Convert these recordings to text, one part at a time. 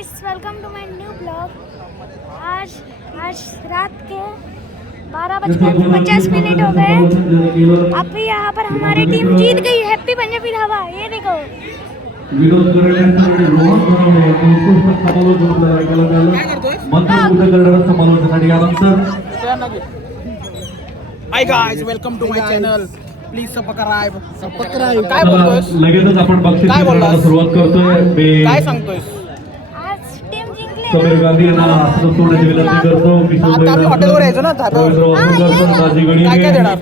Guys, welcome to my new blog. आज रात के 12:50 हो गए। अभी यहाँ पर हमारी टीम जीत गई। हैप्पी पंजाबी धावा, ये देखो। विरोध करण्यासाठी रोहन बनवणे उत्कृष्ट समालोचन ऐकायला मिळालं. मंत्रमुग्ध करणारं समालोचन आणि यानंतर hi guys, welcome to my channel. Please subscribe. काय बोलतोयस? लगेचच आपण बक्षीस काय बोललास? वितरणाला सुरुवात करतोय. काय सांगतोयस? आज टीम जिंकली समीर गांधी यांना हस्त सोडण्याची विनंती करतो. आता आम्ही हॉटेलवर यायचो ना, दादा. काय काय देणार?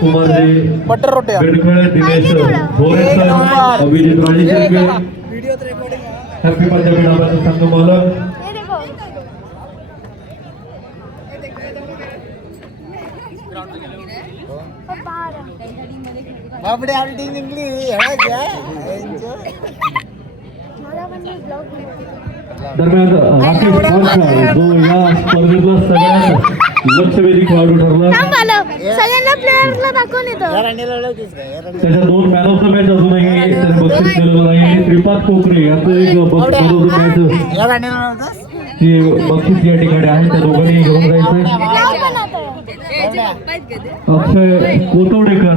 कुमारजी बटर रोट्या. बेडखळे, दिनेश भोरे सर, अभिजित राजेशेरके, हॅपी पंजाबी नावाचा संघ मालक, ये देखो। और बाहर है। बापडे आमटी जिंकली. मला पण मी ब्लॉग बनवते। दरम्यान राकेश पारकर जो या स्पर्धेतला सगळ्यात लक्षवेधी खेळाडू ठरला. काम झालं, सगळ्यांना प्लेयरला दाखवून येतो। त्याच्या 2 मॅन ऑफ द मॅच अजूनही त्याने बक्षीस केलेलं नाही. श्रीपाद कोकरे यांचं एक बक्षीस ची बक्षीस या ठिकाणी आहे. त्या दोघांनी घेऊन जायचं. ब्लॉग बनवतोय। अक्षय कोतवडेकर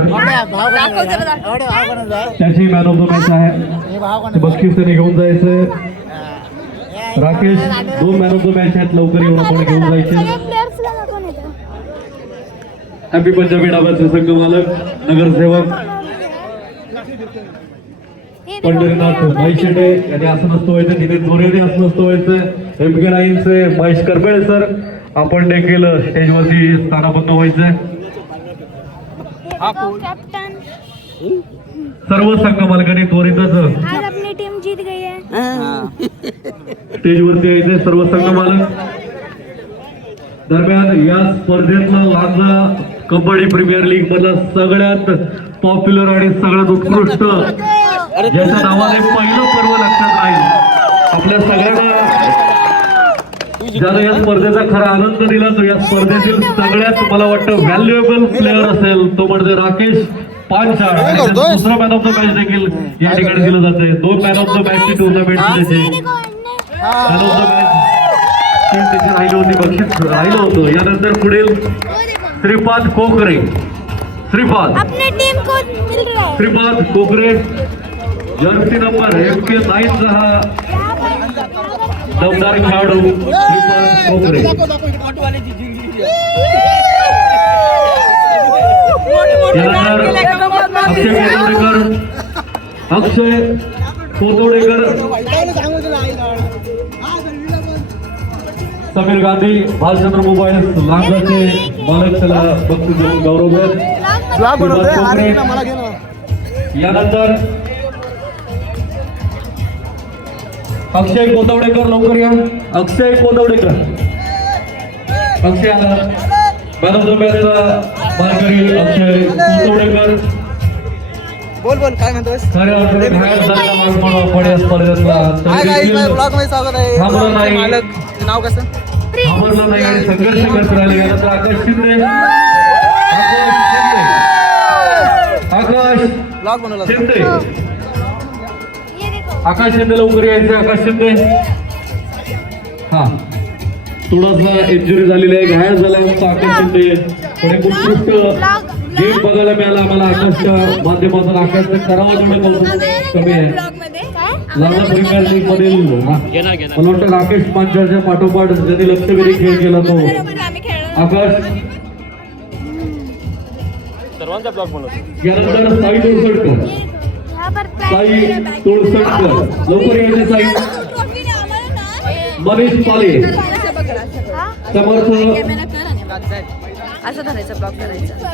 त्याची मॅन ऑफ द मॅच आहे. ते बक्षीस त्याने घेऊन जायचं. Rakesh 2 man of the match आहेत. लवकर येऊन आपण घेऊन जायचे. सगळ्या प्लेयर्सला दाखवून येतो। हॅपी पंजाबी डाबाचे संघ मालक, नगरसेवक पंढरीनाथ भाईशेटे यांनी असं नसतं व्हायचं. दिनेश बोरेने असं नसतं व्हायचं. MK9चे महेश करबेळे सर आपण देखील स्टेजवरती स्थानापन्न व्हायचं. कॅप्टन, सर्व संघ मालकांनी त्वरितच आज अपनी टीम जीत गई है। स्टेजवरती यायचे सर्व संघ मालक. दरम्यान या स्पर्धेतला लांजा कबड्डी प्रीमियर लीग मधला सगळ्यात पॉप्युलर आणि सगळ्यात उत्कृष्ट ज्याच्या नावाने पहिलं पर्व लक्षात राहील. आपल्या सगळ्यांना ज्यानं या स्पर्धेचा खरा आनंद दिला तो या स्पर्धेतील सगळ्यात मला वाटतं व्हॅल्युएबल प्लेअर असेल तो म्हणजे राकेश पांचाळ. दुसरा मॅन ऑफ द मॅच देखील या ठिकाणी दिलं जाते. 2 मॅन ऑफ द मॅचची टुर्नामेंट त्याचे मॅन ऑफ द मॅच त्याची राहिली होती, बक्षीस राहिलं होतं. यानंतर पुढील श्रीपाद कोकरे. श्रीपाद अपनी टीम को मिल रहा है। श्रीपाद कोकरे जर्सी नंबर MK9चा हा दमदार खेळाडू श्रीपाद कोकरे. यानंतर अक्षय कोतवडेकर समीर गांधी भालचंद्र मोबाईल लांजाचे मालक त्याला बक्षीस देऊन गौरव देत. यानंतर अक्षय कोतवडेकर लवकर या. अक्षय कोतवडेकर अक्षय आला. मॅन ऑफ द मॅचचा मानकरी अक्षय कोतवडेकर. बोल काय म्हणतोस? खऱ्या अर्थाने घायल झालेला माणूस आपण या स्पर्धेतला ब्लॉग मध्ये स्वागत आहे. थांबला नाही. मालक नाव कसं? घाबरला नाही आणि संघर्ष करत राहिले. यानंतर आकाश शिंदे. आकाश ब्लॉग बनवला. शिंदे ये देखो। आकाश शिंदे लवकर यायचे. आकाश शिंदे हा थोडासा इंजुरी झालेली आहे, घायल झाला आमचा आकाश शिंदे. पण एक उत्कृष्ट गेम बघायला मिळाला आम्हाला आकाशच्या माध्यमातून. आकाशचं करावं थोडं कमी आहे. लांजा प्रीमियर लीग मधील मला वाटतं राकेश पांचाळच्या पाठोपाठ ज्यांनी लक्षवेधी खेळ केला तो आकाश. सर्वांचा ब्लॉग बनवतो. यानंतर साई तोडसडकर. यहाँ पर साई तोडसडकर लवकर यायचे. साई मनीष पाले समर्थ असं धरायचं ब्लॉग करायचा.